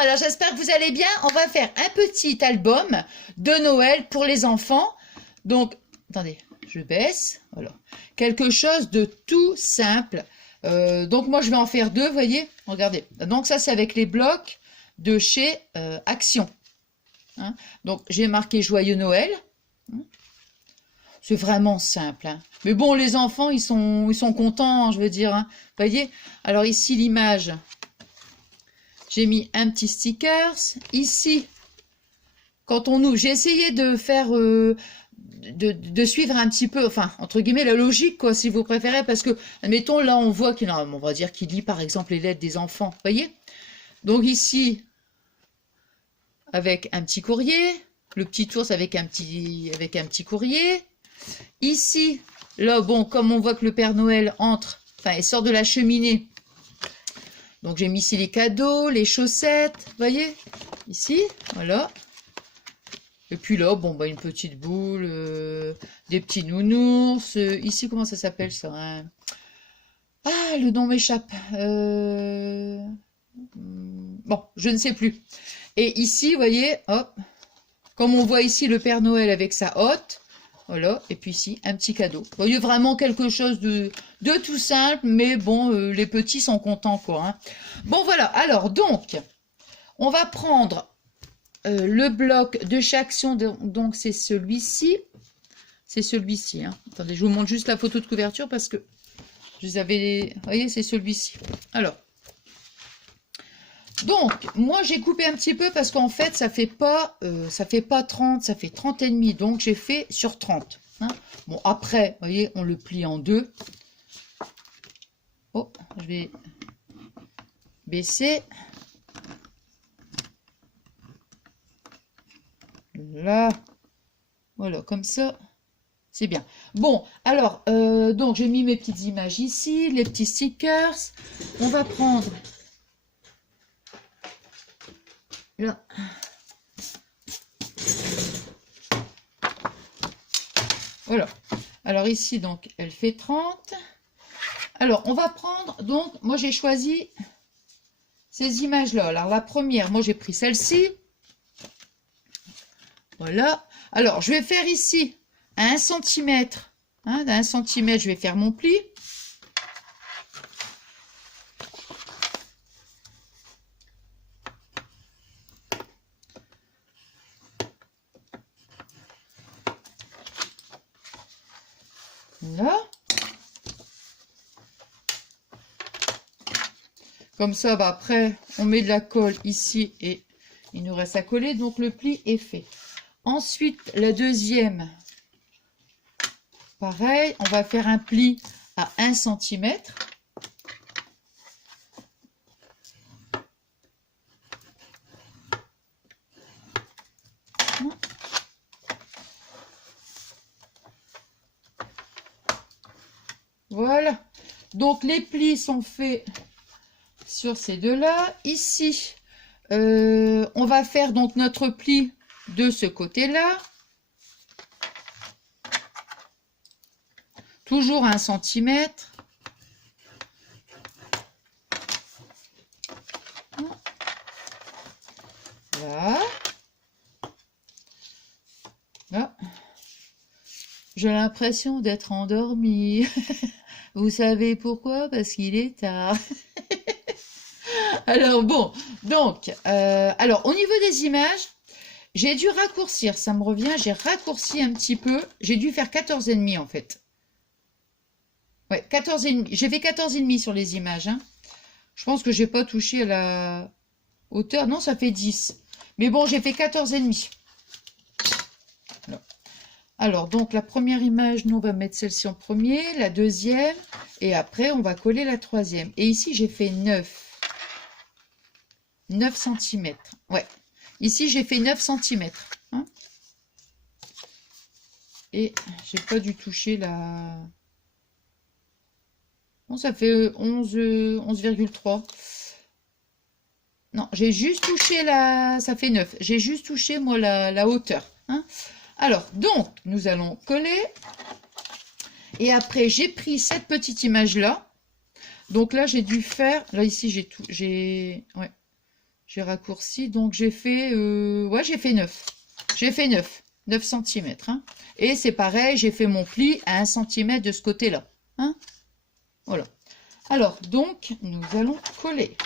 alors j'espère que vous allez bien. On va faire un petit album de Noël pour les enfants. Donc, attendez, je baisse. Voilà. Quelque chose de tout simple. Donc moi je vais en faire deux, vous voyez. Regardez. Donc ça c'est avec les blocs de chez Action. Hein. Donc j'ai marqué Joyeux Noël. C'est vraiment simple. Hein. Mais bon, les enfants, ils sont contents, hein, je veux dire. Hein. Vous voyez. Alors ici l'image. J'ai mis un petit stickers. Ici, quand on ouvre, j'ai essayé de faire, de suivre un petit peu, enfin, entre guillemets, la logique, quoi, si vous préférez, parce que, admettons, là, on voit on va dire qu'il lit, par exemple, les lettres des enfants, vous voyez? Donc ici, avec un petit courrier, le petit ours avec un petit courrier. Ici, là, bon, comme on voit que le Père Noël entre, enfin, il sort de la cheminée, donc j'ai mis ici les cadeaux, les chaussettes, vous voyez, ici, voilà. Et puis là, bon, bah, une petite boule, des petits nounours. Ici, comment ça s'appelle ça, hein? Ah, le nom m'échappe. Bon, je ne sais plus. Et ici, vous voyez, hop, comme on voit ici le Père Noël avec sa hotte. Voilà, et puis ici, un petit cadeau. Vous voyez, vraiment quelque chose de tout simple, mais bon, les petits sont contents, quoi. Hein. Bon, voilà, alors, donc, on va prendre le bloc de chez Action, donc c'est celui-ci. C'est celui-ci. Hein. Attendez, je vous montre juste la photo de couverture parce que je les avais... Vous voyez, c'est celui-ci. Alors, donc, moi, j'ai coupé un petit peu parce qu'en fait, ça fait pas 30, ça fait 30 et demi. Donc, j'ai fait sur 30. Hein. Bon, après, vous voyez, on le plie en deux. Oh, je vais baisser. Là. Voilà, comme ça. C'est bien. Bon, alors, donc, j'ai mis mes petites images ici, les petits stickers. On va prendre... Là. Voilà. Alors ici, donc, elle fait 30. Alors, on va prendre, donc, moi j'ai choisi ces images-là. Alors, la première, moi j'ai pris celle-ci. Voilà. Alors, je vais faire ici à 1 cm. Hein, à 1 cm, je vais faire mon pli. Là. Comme ça, bah, après, on met de la colle ici et il nous reste à coller. Donc, le pli est fait. Ensuite, la deuxième, pareil, on va faire un pli à 1 cm. Voilà. Donc, les plis sont faits sur ces deux-là. Ici, on va faire donc notre pli de ce côté-là. Toujours à 1 cm. Voilà. Là. J'ai l'impression d'être endormie. Vous savez pourquoi? Parce qu'il est tard. Alors bon, donc, alors au niveau des images, j'ai dû raccourcir, ça me revient, j'ai raccourci un petit peu. J'ai dû faire 14,5 en fait. Ouais, 14,5. J'ai fait 14,5 sur les images. Hein. Je pense que j'ai pas touché à la hauteur. Non, ça fait 10. Mais bon, j'ai fait 14,5. Alors, donc, la première image, nous, on va mettre celle-ci en premier, la deuxième, et après, on va coller la troisième. Et ici, j'ai fait 9 cm. Ouais. Ici, j'ai fait 9 cm. Hein. Et j'ai pas dû toucher la... Bon, ça fait 11,3. Non, j'ai juste touché la... Ça fait 9. J'ai juste touché, moi, la hauteur. Hein. Alors, donc, nous allons coller. Et après, j'ai pris cette petite image-là. Donc là, j'ai dû faire... Là, ici, j'ai tout... J'ai raccourci, donc j'ai fait, ouais, j'ai fait 9. J'ai fait 9 cm. Hein. Et c'est pareil, j'ai fait mon pli à 1 cm de ce côté-là. Hein. Voilà. Alors, donc, nous allons coller.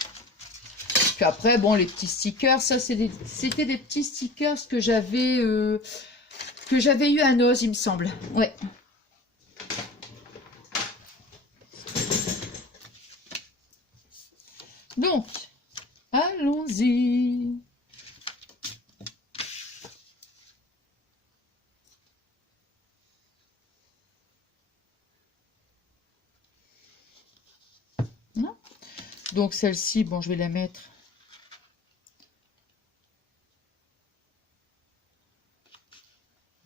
Puis après, bon, les petits stickers, ça, c'était des petits stickers que j'avais eu à Noz, il me semble. Ouais. Donc, allons-y. Donc celle-ci, bon, je vais la mettre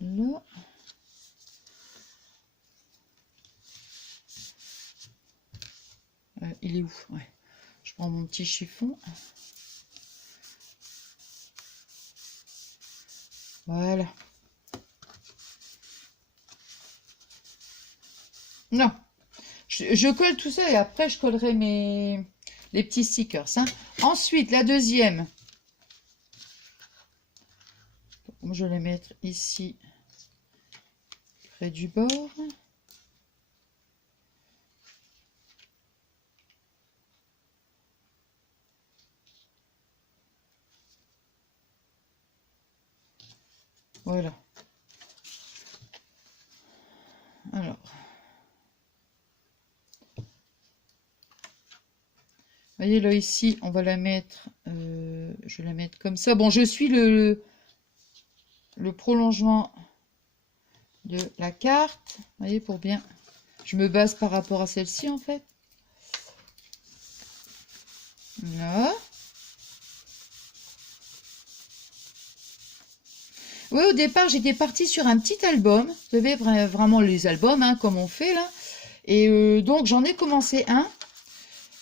là. Il est où? Ouais. Je prends mon petit chiffon. Voilà. Non. Je colle tout ça et après je collerai les petits stickers. Hein. Ensuite, la deuxième. Je vais les mettre ici, près du bord. Voilà. Alors. Vous voyez là ici, on va la mettre, je vais la mettre comme ça. Bon, je suis le prolongement de la carte. Vous voyez, pour bien, je me base par rapport à celle-ci en fait. Là. Oui, au départ, j'étais partie sur un petit album. Vous savez, vraiment les albums, hein, comme on fait là. Et donc, j'en ai commencé un.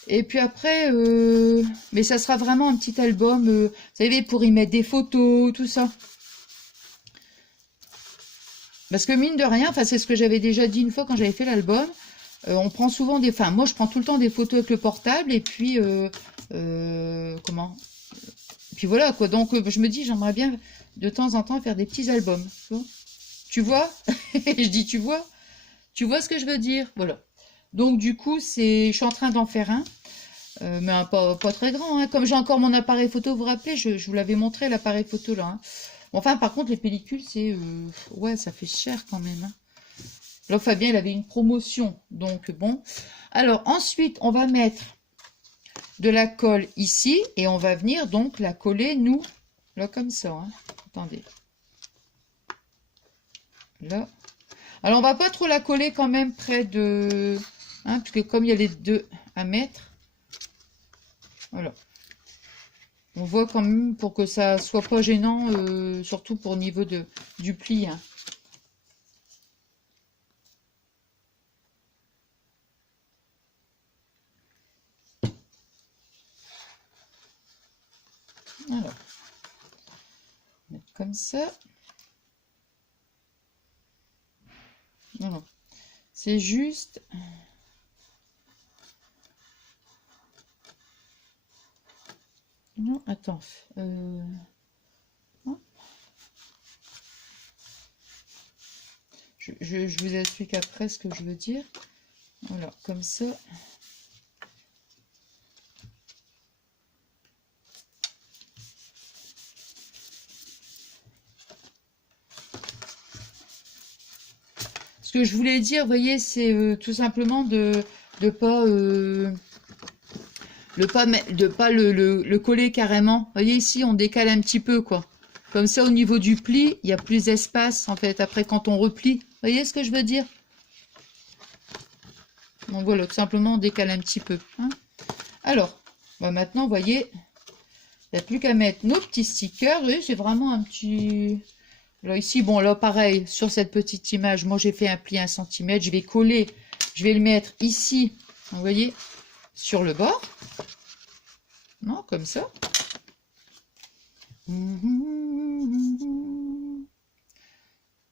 Et puis après, mais ça sera vraiment un petit album, vous savez, pour y mettre des photos, tout ça. Parce que mine de rien, enfin c'est ce que j'avais déjà dit une fois quand j'avais fait l'album, on prend souvent des... Enfin, moi je prends tout le temps des photos avec le portable, et puis... comment? Puis voilà, quoi. Donc je me dis, j'aimerais bien de temps en temps faire des petits albums. Tu vois? Je dis, tu vois? Tu vois ce que je veux dire? Voilà. Donc du coup, je suis en train d'en faire un. Mais pas très grand. Hein. Comme j'ai encore mon appareil photo, vous vous rappelez, je vous l'avais montré, l'appareil photo là. Hein. Enfin, par contre, les pellicules, c'est... ouais, ça fait cher quand même. Hein. Là, Fabien, il avait une promotion. Donc, bon. Alors, ensuite, on va mettre de la colle ici. Et on va venir donc la coller, nous, là, comme ça. Hein. Attendez. Là. Alors, on va pas trop la coller quand même près de... Hein, parce que comme il y a les deux à mettre... Voilà. On voit quand même pour que ça soit pas gênant, surtout pour le niveau du pli. Hein. Alors, mettre comme ça. Non, c'est juste... Non, attends. Je vous explique après ce que je veux dire. Voilà, comme ça. Ce que je voulais dire, vous voyez, c'est tout simplement de pas le coller carrément. Vous voyez ici, on décale un petit peu, quoi. Comme ça, au niveau du pli, il y a plus d'espace, en fait, après quand on replie. Vous voyez ce que je veux dire? Donc voilà, tout simplement, on décale un petit peu. Hein. Alors, bah maintenant, vous voyez, il n'y a plus qu'à mettre nos petits stickers. Vous voyez, c'est vraiment un petit... Là, ici, bon, là, pareil, sur cette petite image, moi, j'ai fait un pli 1 cm. Je vais coller, je vais le mettre ici, vous voyez, sur le bord. Non, comme ça.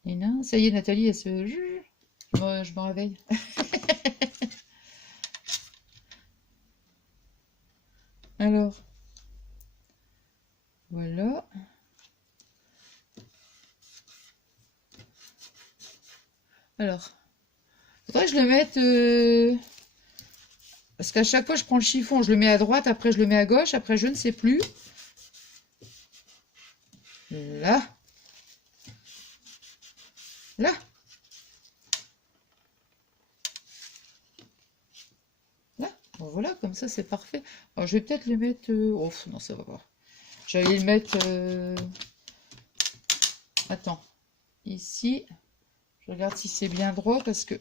Et non, ça y est, Nathalie, elle se... Je me réveille. Alors, Voilà. Alors, faudrait que je le mette... parce qu'à chaque fois, je prends le chiffon, je le mets à droite, après je le mets à gauche, après je ne sais plus. Là. Là. Là. Bon, voilà, comme ça, c'est parfait. Alors, je vais peut-être le mettre... Oh, non, ça va pas. J'allais le mettre... Attends. Ici. Je regarde si c'est bien droit, parce que...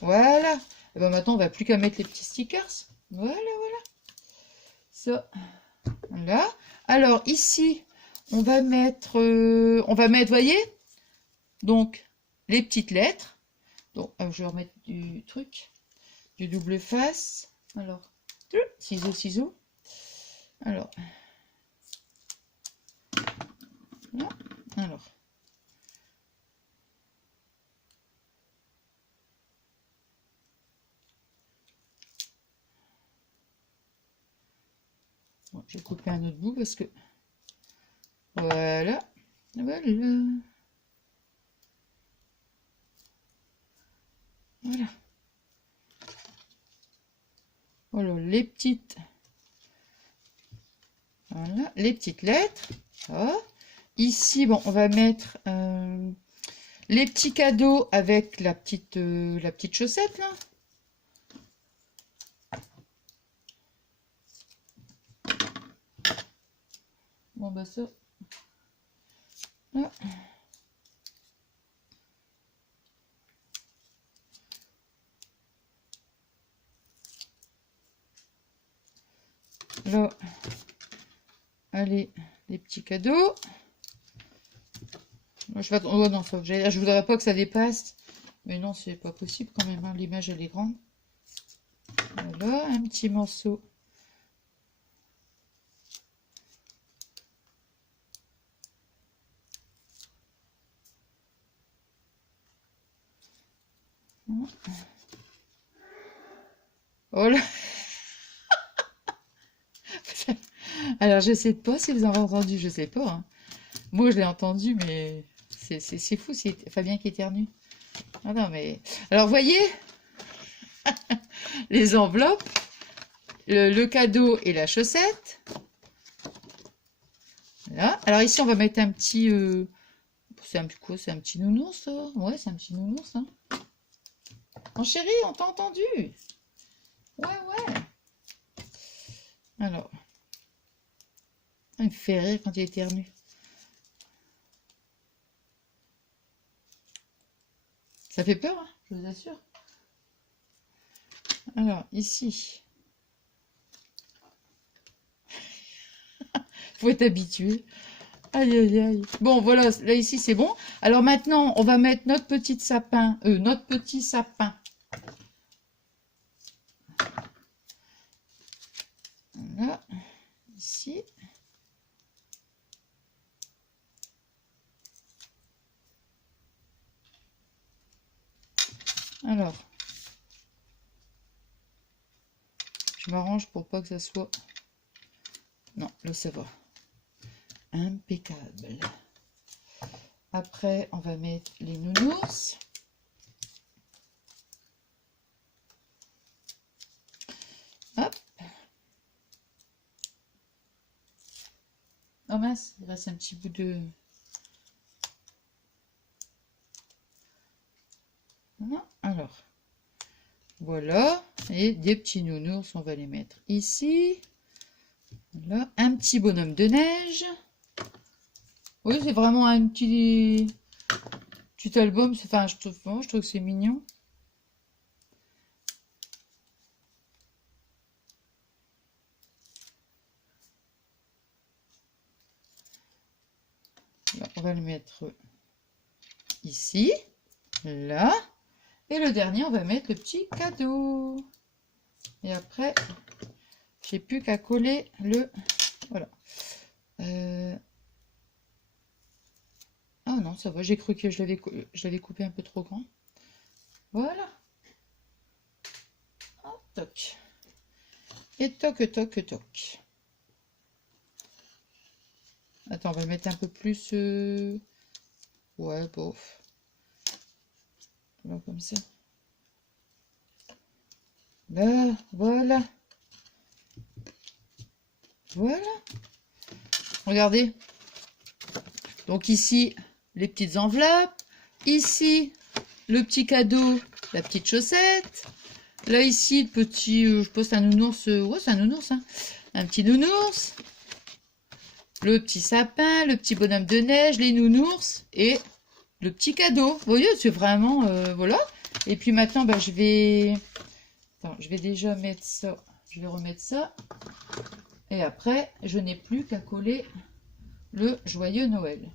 Voilà. Et ben maintenant, on va plus qu'à mettre les petits stickers. Voilà, voilà. Ça. Là. Alors, ici, on va mettre, voyez, donc, les petites lettres. Donc, je vais remettre du truc, du double face. Alors, ciseaux, ciseaux. Alors, là, alors. Bon, je vais couper un autre bout parce que, voilà, voilà. Voilà. Voilà, les petites. Voilà, les petites lettres. Ah. Ici, bon, on va mettre les petits cadeaux avec la petite chaussette, là. Bon, bah ça. Là. Là. Allez, les petits cadeaux. Je vais... Oh non, je voudrais pas que ça dépasse. Mais non, c'est pas possible quand même. Hein. L'image, elle est grande. Voilà, un petit morceau. Oh là. Alors, je sais pas si vous avez entendu, je sais pas. Hein. Moi, je l'ai entendu, mais c'est fou, c'est Fabien qui éternue. Ah non, mais... Alors, voyez, les enveloppes, le cadeau et la chaussette. Là. Alors, ici, on va mettre un petit... C'est un, quoi? C'est un petit nounours, ça? Ouais, c'est un petit nounours. Hein. Oh, chérie, on t'a entendu? Ouais, ouais. Alors... Il me fait rire quand il éternue. Ça fait peur, hein, je vous assure. Alors, ici. Faut être habitué. Aïe, aïe, aïe. Bon, voilà, là, ici, c'est bon. Alors, maintenant, on va mettre notre petit sapin. Notre petit sapin. Voilà. Ici. Alors. Je m'arrange pour pas que ça soit... Non, là, ça va. Impeccable. Après, on va mettre les nounours. Hop. Oh mince, il reste un petit bout de... Non, alors. Voilà. Et des petits nounours, on va les mettre ici. Là, un petit bonhomme de neige. Oui, c'est vraiment un petit album. Enfin, je trouve que c'est mignon. Là, on va le mettre ici, là. Et le dernier, on va mettre le petit cadeau. Et après, j'ai plus qu'à coller le... Voilà. Ah non, ça va, j'ai cru que je l'avais coupé un peu trop grand. Voilà. Oh, toc. Et toc, toc, toc. Attends, on va le mettre un peu plus... Ouais, bof. Là, comme ça. Là, voilà. Voilà. Regardez. Donc ici, les petites enveloppes. Ici, le petit cadeau, la petite chaussette. Là, ici, le petit... je pense un nounours. Ouais, c'est un nounours. Hein. Un petit nounours. Le petit sapin, le petit bonhomme de neige, les nounours. Et le petit cadeau. Vous voyez, c'est vraiment... voilà. Et puis maintenant, bah, je vais... Attends, je vais déjà mettre ça. Je vais remettre ça. Et après, je n'ai plus qu'à coller le joyeux Noël.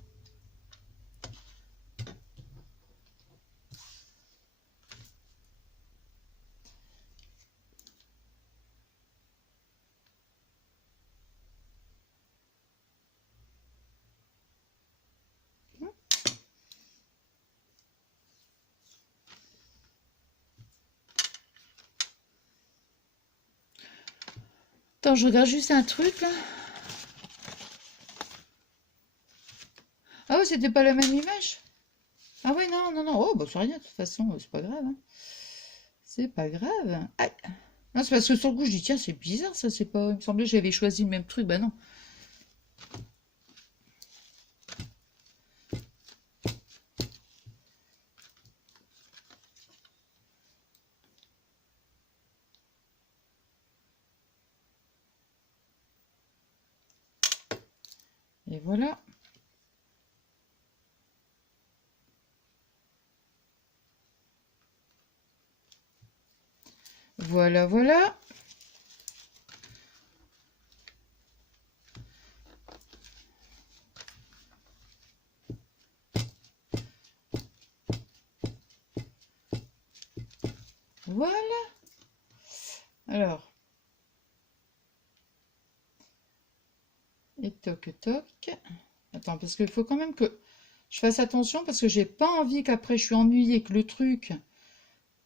Attends, je regarde juste un truc là. Ah ouais, c'était pas la même image? Ah ouais, non, non, non. Oh, bah c'est rien, de toute façon, c'est pas grave. Hein. C'est pas grave. Aïe. Non, c'est parce que sur le coup, je dis, tiens, c'est bizarre ça, c'est pas... Il me semblait que j'avais choisi le même truc. Bah non. Et voilà. Voilà, voilà. Voilà. Alors. Et toc, toc. Attends, parce qu'il faut quand même que je fasse attention parce que j'ai pas envie qu'après je suis ennuyée que le truc,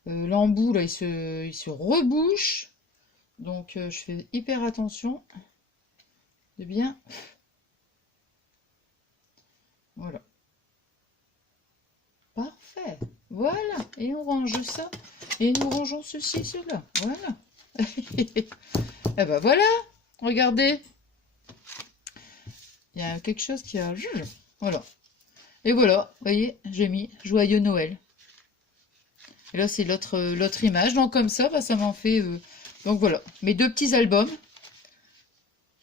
l'embout, là, il se rebouche. Donc, je fais hyper attention de bien. Voilà. Parfait. Voilà. Et on range ça. Et nous rangeons ceci, cela. Voilà. Et ben voilà. Regardez. Il y a quelque chose qui a... Voilà. Et voilà. Vous voyez, j'ai mis Joyeux Noël. Et là, c'est l'autre image. Donc, comme ça, bah, ça m'en fait... Donc, voilà. Mes deux petits albums. Vous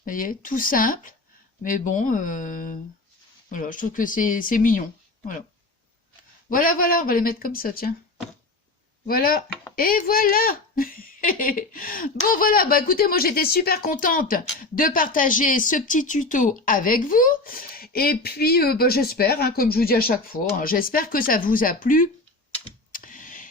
voyez, tout simple. Mais bon, voilà. Je trouve que c'est mignon. Voilà. Voilà, voilà. On va les mettre comme ça, tiens. Voilà. Et voilà. Bon, voilà. Bah, écoutez, moi, j'étais super contente de partager ce petit tuto avec vous. Et puis, bah, j'espère, hein, comme je vous dis à chaque fois, hein, j'espère que ça vous a plu.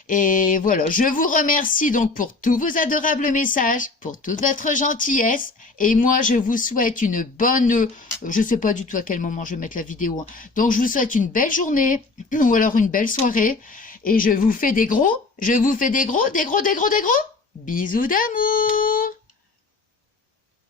Et voilà, je vous remercie donc pour tous vos adorables messages, pour toute votre gentillesse. Et moi, je vous souhaite une bonne... je ne sais pas du tout à quel moment je vais mettre la vidéo. Hein. Donc, je vous souhaite une belle journée ou alors une belle soirée. Et je vous fais des gros, bisous d'amour.